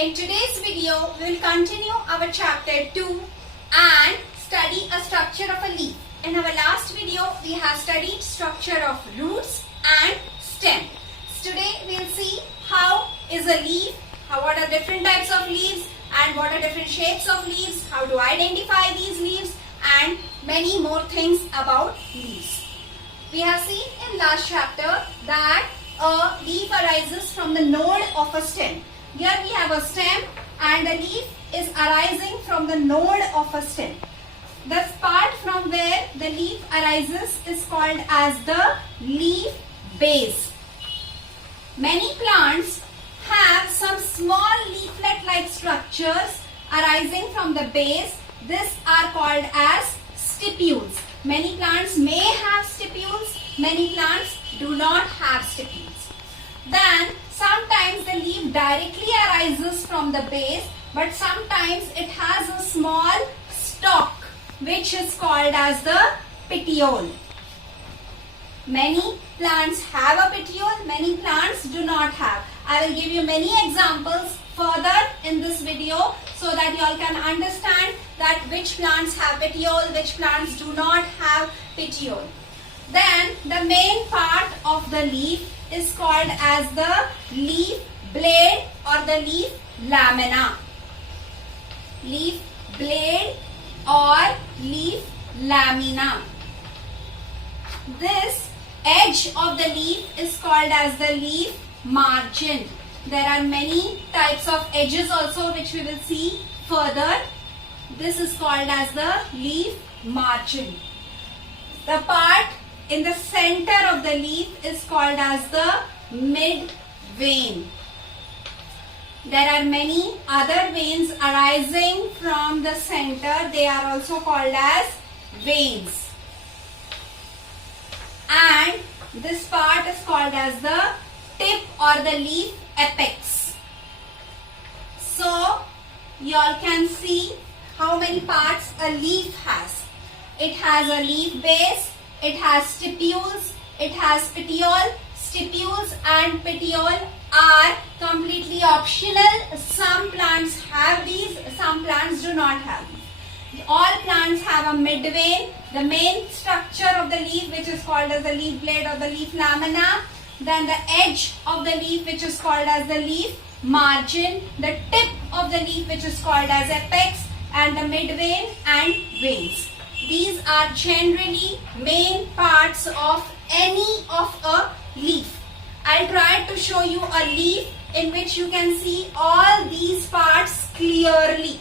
In today's video, we will continue our chapter 2 and study a structure of a leaf. In our last video, we have studied structure of roots and stem. Today, we will see how is a leaf, what are different types of leaves and what are different shapes of leaves, how to identify these leaves and many more things about leaves. We have seen in last chapter that a leaf arises from the node of a stem. Here we have a stem and a leaf is arising from the node of a stem. The part from where the leaf arises is called as the leaf base. Many plants have some small leaflet-like structures arising from the base. These are called as stipules. Many plants may have stipules, many plants do not have stipules. Then sometimes the leaf directly arises from the base, but sometimes it has a small stalk which is called as the petiole. Many plants have a petiole, many plants do not have. I will give you many examples further in this video so that you all can understand that which plants have petiole, which plants do not have petiole. Then the main part of the leaf is called as the leaf blade or the leaf lamina. Leaf blade or leaf lamina. This edge of the leaf is called as the leaf margin. There are many types of edges also which we will see further. This is called as the leaf margin. The part in the center of the leaf is called as the mid vein. There are many other veins arising from the center. They are also called as veins. And this part is called as the tip or the leaf apex. So, you all can see how many parts a leaf has. It has a leaf base. It has stipules, it has petiole. Stipules and petiole are completely optional. Some plants have these, some plants do not have these. All plants have a midvein, the main structure of the leaf which is called as the leaf blade or the leaf lamina. Then the edge of the leaf which is called as the leaf margin. The tip of the leaf which is called as apex and the midvein and veins. These are generally main parts of any of a leaf. I'll try to show you a leaf in which you can see all these parts clearly.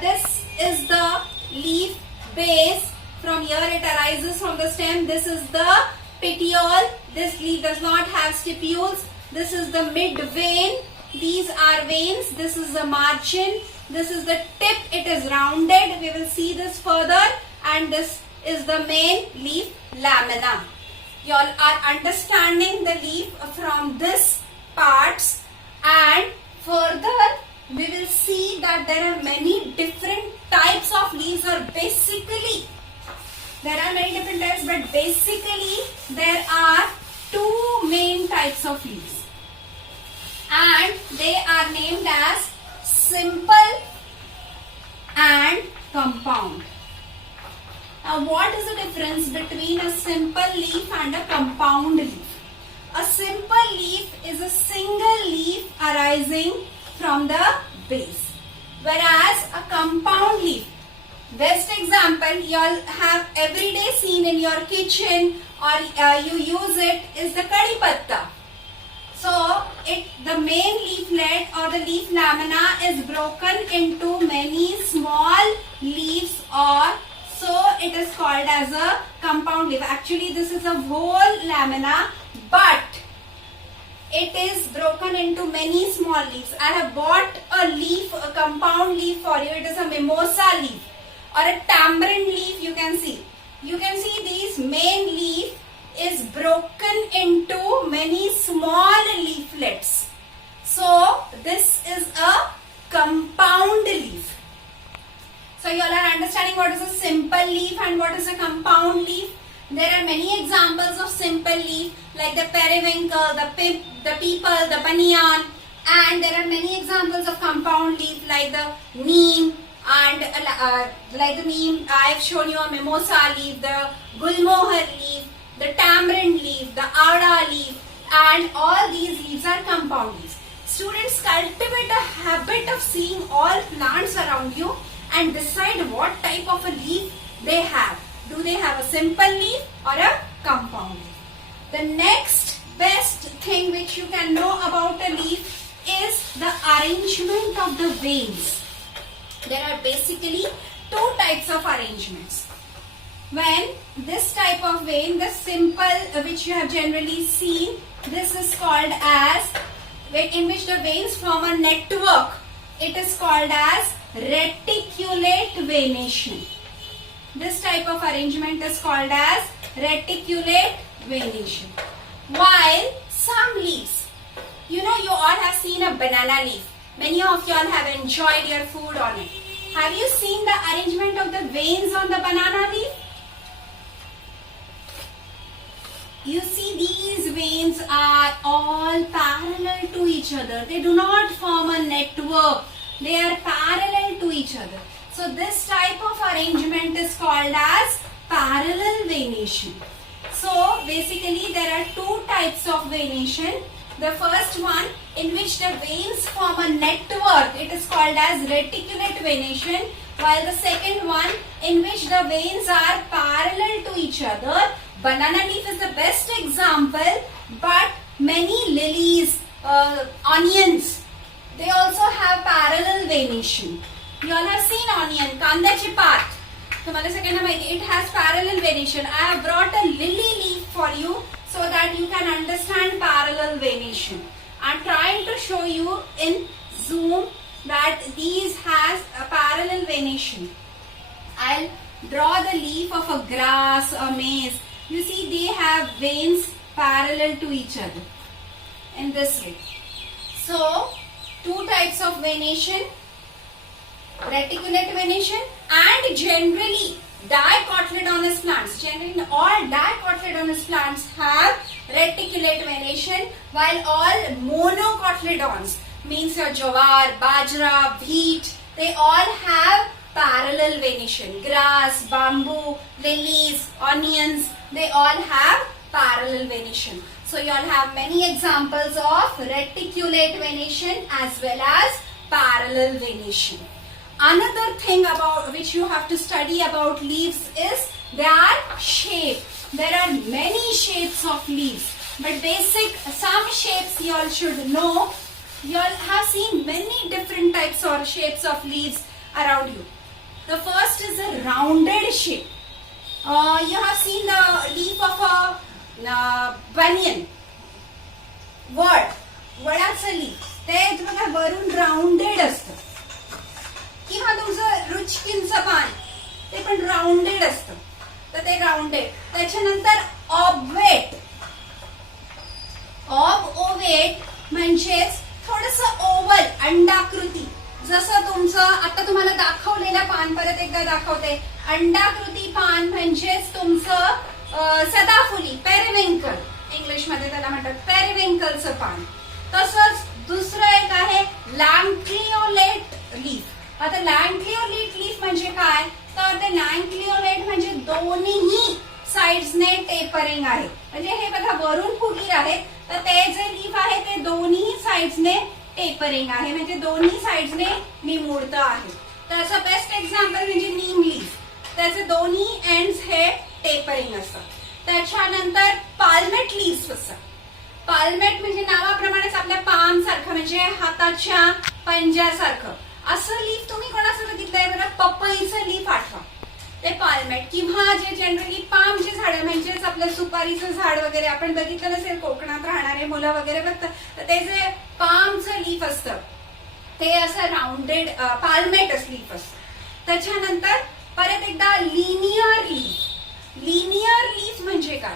This is the leaf base. From here it arises from the stem. This is the petiole. This leaf does not have stipules. This is the mid vein. These are veins. This is the margin. This is the tip, it is rounded, we will see this further, and this is the main leaf lamina. You all are understanding the leaf from this parts, and further we will see that there are many different types of leaves, or basically there are many different types, but basically there are two main types of leaves and they are named as simple and compound. Now what is the difference between a simple leaf and a compound leaf? A simple leaf is a single leaf arising from the base, whereas a compound leaf, best example you all have everyday seen in your kitchen or you use it, is the Kadi Patta. So, the main leaflet or the leaf lamina is broken into many small leaves, or so it is called as a compound leaf. Actually, this is a whole lamina, but it is broken into many small leaves. I have bought a leaf, a compound leaf for you. It is a mimosa leaf or a tamarind leaf. You can see these main leaf is broken into many small leaflets. So this is a compound leaf. So you all are understanding what is a simple leaf and what is a compound leaf. There are many examples of simple leaf like the periwinkle, the peepal, the banyan, and there are many examples of compound leaf like the neem and like the neem. I have shown you a mimosa leaf, the gulmohar leaf, the tamarind leaf, the aada leaf, and all these leaves are compound leaves. Students, cultivate a habit of seeing all plants around you and decide what type of a leaf they have. Do they have a simple leaf or a compound leaf? The next best thing which you can know about a leaf is the arrangement of the veins. There are basically two types of arrangements. When this type of vein, the simple which you have generally seen, this is called as, in which the veins form a network, it is called as reticulate venation. This type of arrangement is called as reticulate venation. While some leaves, you all have seen a banana leaf. Many of you all have enjoyed your food on it. Have you seen the arrangement of the veins on the banana leaf? You see, these veins are all parallel to each other. They do not form a network. They are parallel to each other. So this type of arrangement is called as parallel venation. So basically there are two types of venation. The first one, in which the veins form a network, it is called as reticulate venation, while the second one, in which the veins are parallel to each other. Banana leaf is the best example, but many lilies, onions, they also have parallel venation. You all have seen onion, kandachi path. It has parallel venation. I have brought a lily leaf for you so that you can understand parallel venation. I am trying to show you in zoom that these has a parallel venation. I'll draw the leaf of a grass or maize. You see, they have veins parallel to each other in this way. So, two types of venation, reticulate venation and generally dicotyledonous plants. Generally all dicotyledonous plants have reticulate venation, while all monocotyledons, means your jowar, bajra, wheat, they all have parallel venation. Grass, bamboo, lilies, onions, they all have parallel venation. So you all have many examples of reticulate venation as well as parallel venation. Another thing about which you have to study about leaves is their shape. There are many shapes of leaves, but some shapes you all should know. You all have seen many different types or shapes of leaves around you. The first is a rounded shape. You have seen the leaf of a banyan. वडाचं leaf ते बघा वरून rounded असतं, किंवा तुमचं रुचकिनचं पान ते पण राउंडेड असतं, तर ते राउंडेड. त्याच्यानंतर ऑबवेट. ओवेट म्हणजेच थोडस ओव्हल, अंडाकृती. जसं तुमचं आता तुम्हाला दाखवलेलं पान परत एकदा दाखवते. अंडाकृती पान म्हणजेच तुमचं सदाफुली, पेरिविंकल इंग्लिश मध्ये त्याला म्हणतात, पेरिविंकलचं पान. तसंच दुसरं एक आहे लँक्लिओलेट लीफ. आता लँक्लिओलेट लीफ म्हणजे काय, तर ते लँक्लिओलेट म्हणजे दोन्ही साइड्सने टेपरिंग आहे. म्हणजे हे बघा वरून फुगीर आहेत, तर ते जे लीफ आहे ते दोन्ही साइड्सने टेपरिंग आहे, म्हणजे दोन्ही साइड्सने निमुळतं आहे. त्याचं बेस्ट एक्झाम्पल म्हणजे नीम लीफ, त्याचे दोन्ही एंड्स हे टेपरिंग असतात. त्याच्यानंतर पाल्मेट लीव्स असतात. पाल्मेट म्हणजे नावाप्रमाणेच आपल्या पाम सारखं, म्हणजे हाताच्या पंजासारखं असं लीफ. तुम्ही कोणाचं बघितलंय बरं, पपईचं लीफ आठवा. ते पाल्मेट किंवा जे जनरली पामचे झाड म्हणजेच आपलं सुपारीचं झाड वगैरे आपण बघितलं नसेल, कोकणात राहणारे मुलं वगैरे बघतात, तर ते जे पामचं लीफ असतं ते असं राऊंडेड पाल्मेटच लीफ असतं. त्याच्यानंतर परत एकदा लिनियर लीफ. लिनियर लीफ म्हणजे काय,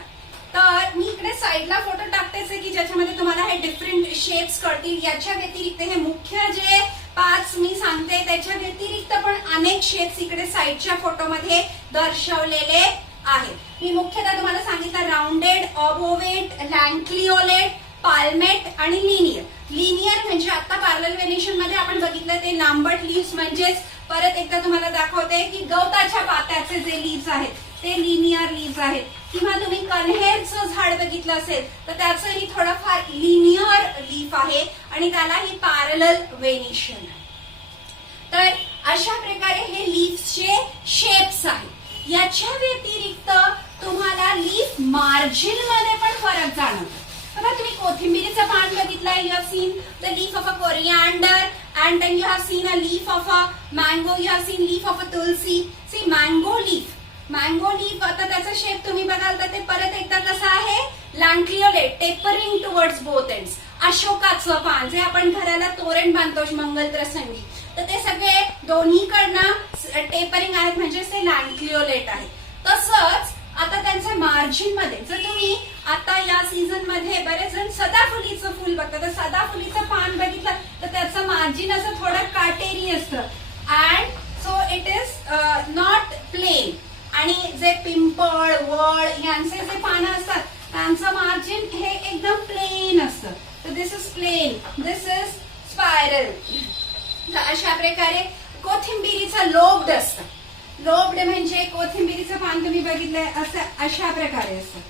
तर मी इकडे साईडला फोटो टाकतेच आहे की ज्याच्यामध्ये तुम्हाला हे डिफरंट शेप्स कळतील. याच्या व्यतिरिक्त हे मुख्य जे 5 मी सांगते त्याच्या व्यतिरिक्त पण अनेक शेप्स इकडे साईडच्या फोटोमध्ये दर्शवलेले आहेत. मी मुख्यतः तुम्हाला सांगितलं राऊंडेड, ऑबोवेट, लँक्लिओलेट, पाल्मेट आणि लिनियर. लिनियर म्हणजे आता पॅरलल व्हेनेशन मध्ये आपण बघितलं ते लांबट लीव्स म्हणजेच परत एकदा तुम्हाला दाखवते की गवताच्या पात्याचे जे लीव्स आहेत ते लिनियर लीव्स आहेत. किंवा तुम्ही कन्हेरचं झाड बघितलं असेल तर त्याचंही थोडंफार लिनियर लीफ आहे आणि त्यालाही पॅरलल व्हेनेशन आहे. तर अशा प्रकारे हे लीफचे शेप्स आहेत. याच्या व्यतिरिक्त तुम्हाला लीफ मार्जिन मध्ये पण फरक जाणवतो. बघा, तुम्ही कोथिंबिरीचं पान बघितलंय, you have seen the leaf of a coriander and then you have seen a leaf of a mango, you have seen leaf of a tulsi. See, mango leaf आता त्याचा शेप तुम्ही बघाल तर ते परत एकदा कसं आहे, लँक्लिओलेट, टेपरिंग टुवर्ड्स बोथ एंड्स. अशोकाचं पान जे आपण घराला तोरण बांधतो मंगल प्रसंगी, तर ते सगळे दोन्हीकडनं टेपरिंग आहेत म्हणजे ते लँक्लिओलेट आहे. तसंच आता त्यांच्या मार्जिन मध्ये जर तुम्ही आता या सीझन मध्ये बरेच जण सदाफुलीचं फुल बघतात, तर सदाफुलीचं पान बघितलं तर त्याचं मार्जिन असं थोडं काटेरी असतं and so it is not plain. आणि जे पिंपळ, वळ यांचे जे पानं असतात त्यांचं मार्जिन हे एकदम प्लेन असतं. तर this is plain, this is spiral. अशा प्रकारे कोथिंबिरीचं लोब्ड असतं. लोब्ड म्हणजे कोथिंबिरीचं पान तुम्ही बघितलंय असं अशा प्रकारे असतं.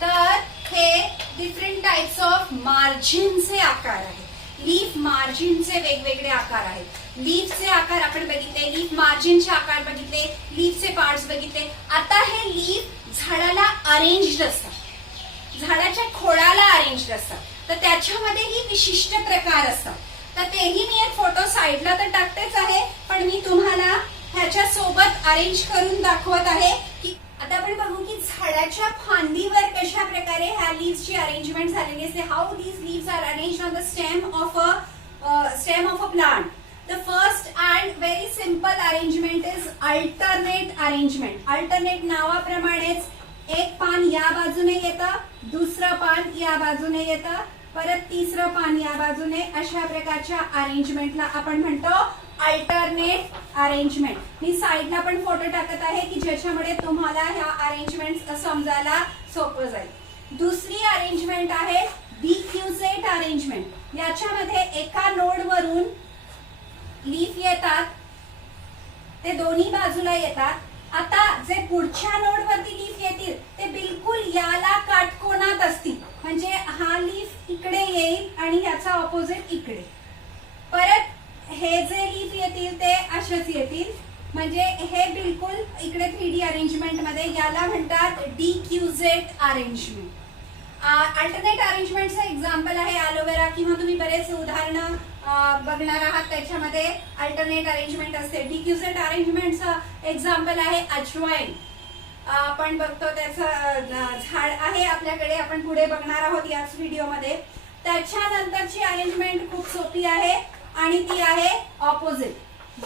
तर हे डिफरंट टाइप्स ऑफ मार्जिनचे आकार आहेत. लीफ मार्जिनचे वेगवेगळे आकार आहेत. लीफचे आकार आपण बघितले, लीफ मार्जिनचे आकार बघितले, लीफचे पार्ट्स बघितले. आता हे लीफ झाडाला अरेंज्ड असतात, झाडाच्या खोडाला अरेंज्ड असतात, तर त्याच्यामध्येही विशिष्ट प्रकार असतात. तर तेही मी एक फोटो साईडला तर टाकतेच आहे, पण मी तुम्हाला ह्याच्या सोबत अरेंज करून दाखवत आहे की आता आपण बघू की झाडाच्या फांदीवर कशा प्रकारे ह्या लीव्सची अरेंजमेंट झालेली असते. How these leaves are arranged on the stem of a plant. The first and very simple arrangement is alternate arrangement. Alternate नावाप्रमाणेच एक पान या बाजूने येतं, दुसरं पान या बाजूने येतं, परत तिसरं पान या बाजूने. अशा प्रकारच्या अरेंजमेंटला आपण म्हणतो अल्टरनेट अरेंजमेंट. मी साईडला पण फोटो टाकत आहे की ज्याच्यामुळे तुम्हाला ह्या अरेंजमेंट समजायला सोपं जाईल. दुसरी अरेंजमेंट आहे डिफ्युजेट अरेंजमेंट. याच्यामध्ये एका नोडवरून लीफ येतात, ते दोन्ही बाजूला येतात. आता जे पुढच्या नोडवरती लीफ येतील ते बिलकुल याला काटकोनात असतील, म्हणजे हा लीफ इकडे येईल आणि ह्याचा ऑपोजिट इकडे. परत हे जे लीफ येतील ते असेच येतील, म्हणजे हे बिलकुल इकडे 3D अरेंजमेंट मध्ये. याला म्हणतात डिफ्युजेट अरेंजमेंट. अल्टरनेट अरेंजमेंटचं एक्झाम्पल आहे ॲलोवेरा, किंवा तुम्ही बरेच उदाहरणं बघणार आहात त्याच्यामध्ये अल्टरनेट अरेंजमेंट असते. डिफ्युजेट अरेंजमेंटचं एक्झाम्पल आहे अजवाईन. आपण बघतो त्याचं झाड आहे आपल्याकडे, आपण पुढे बघणार आहोत याच व्हिडिओमध्ये. त्याच्यानंतरची अरेंजमेंट खूप सोपी आहे आणि ती आहे ऑपोजिट.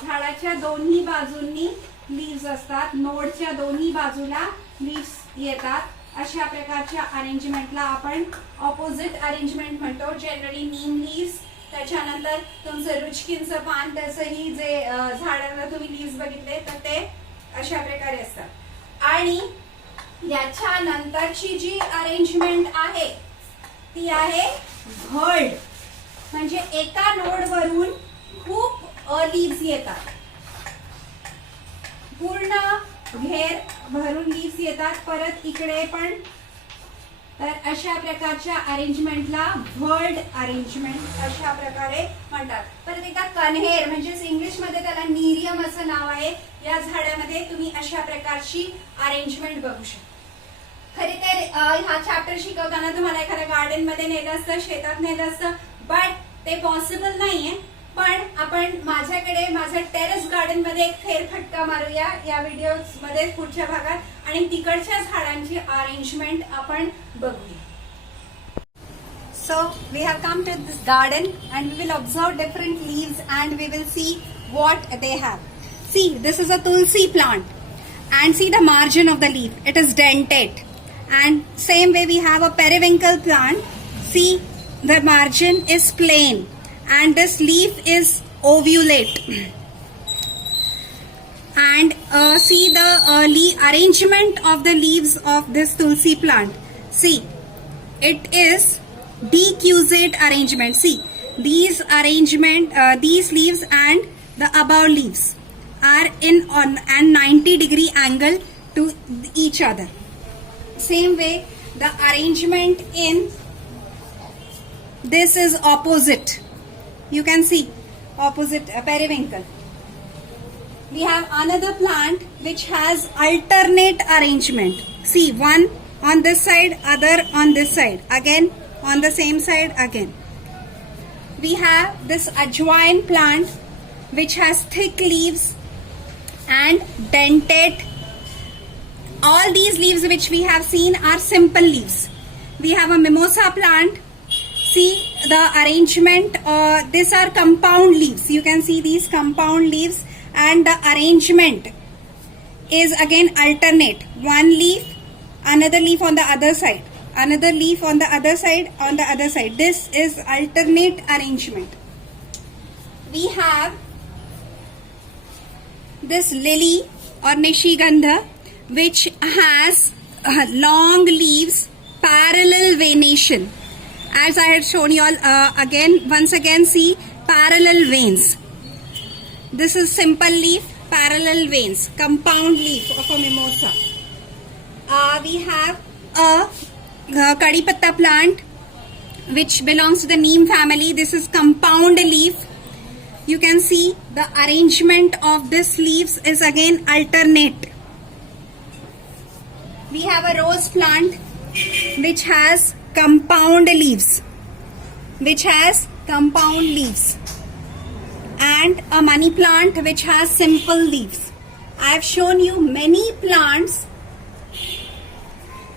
झाडाच्या दोन्ही बाजूंनी लीव्स असतात, नोडच्या दोन्ही बाजूला लीव्स येतात. अशा प्रकारच्या अरेंजमेंटला आपण ऑपोजिट अरेंजमेंट म्हणतो. जनरली नीम लीव्स, त्याच्यानंतर तुमचं रुचकिनचं पान, त्याचंही जे झाडाला तुम्ही लीव्स बघितले तर ते अशा प्रकारे असतात. आणि याच्या नंतरची जी अरेंजमेंट आहे ती आहे घड. म्हणजे एका नोडवरून खूप लीव्स येतात, पूर्ण घेर भरून लीव्स येतात, परत इकडे पण. तर अशा प्रकारच्या अरेंजमेंटला व्हर्ड अरेंजमेंट अशा प्रकारे म्हणतात. परत एकदा कन्हेर म्हणजेच इंग्लिश मध्ये त्याला नीरियम असं नाव आहे. या झाडामध्ये तुम्ही अशा प्रकारची अरेंजमेंट बघू शकता. खरे तर हा चॅप्टर शिकवताना तुम्हाला एखाद्या गार्डन मध्ये नेलं असतं, शेतात नेलं असतं, बट ते पॉसिबल नाहीये. पण आपण माझ्याकडे माझ्या टेरेस गार्डन मध्ये एक फेरफटका मारूया या व्हिडिओ मध्ये पुढच्या भागात आणि तिकडच्या झाडांची अरेंजमेंट आपण बघूया. So we have come to this garden and we will observe different leaves and we will see what they have. See, this is a tulsi plant and see the margin of the leaf. It is dentate. And same way we have a periwinkle plant. See, the margin is plain and this leaf is ovulate. And see the arrangement of the leaves of this tulsi plant. See, it is decussate arrangement. See, these leaves and the above leaves are on an 90-degree angle to each other. Same way, the arrangement in this is opposite. You can see opposite periwinkle. We have another plant which has alternate arrangement. See, one on this side, other on this side. Again, on the same side again. We have this ajwain plant which has thick leaves and dentate. All these leaves which we have seen are simple leaves. We have a mimosa plant. See the arrangement. These are compound leaves. You can see these compound leaves and the arrangement is again alternate. One leaf, another leaf on the other side. Another leaf on the other side, on the other side. This is alternate arrangement. We have this lily or nishigandha which has long leaves, parallel venation. As I had shown you all, once again see parallel veins. This is simple leaf, parallel veins, compound leaf of a mimosa. We have a Kadipatta plant which belongs to the neem family. This is compound leaf. You can see the arrangement of this leaves is again alternate. We have a rose plant which has compound leaves. And a money plant which has simple leaves. I have shown you many plants.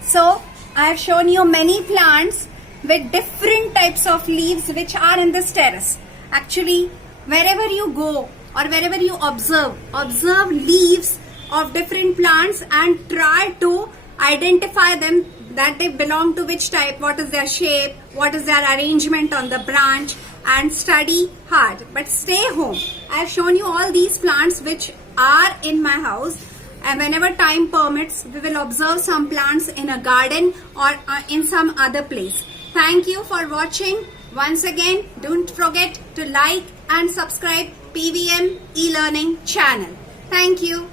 So I have shown you many plants with different types of leaves which are in this terrace. Actually, wherever you go or wherever you observe leaves of different plants and try to identify them, that they belong to which type, what is their shape, what is their arrangement on the branch, and study hard. But stay home. I have shown you all these plants which are in my house. And whenever time permits, we will observe some plants in a garden or in some other place. Thank you for watching. Once again, don't forget to like and subscribe PVM e-learning channel. Thank you.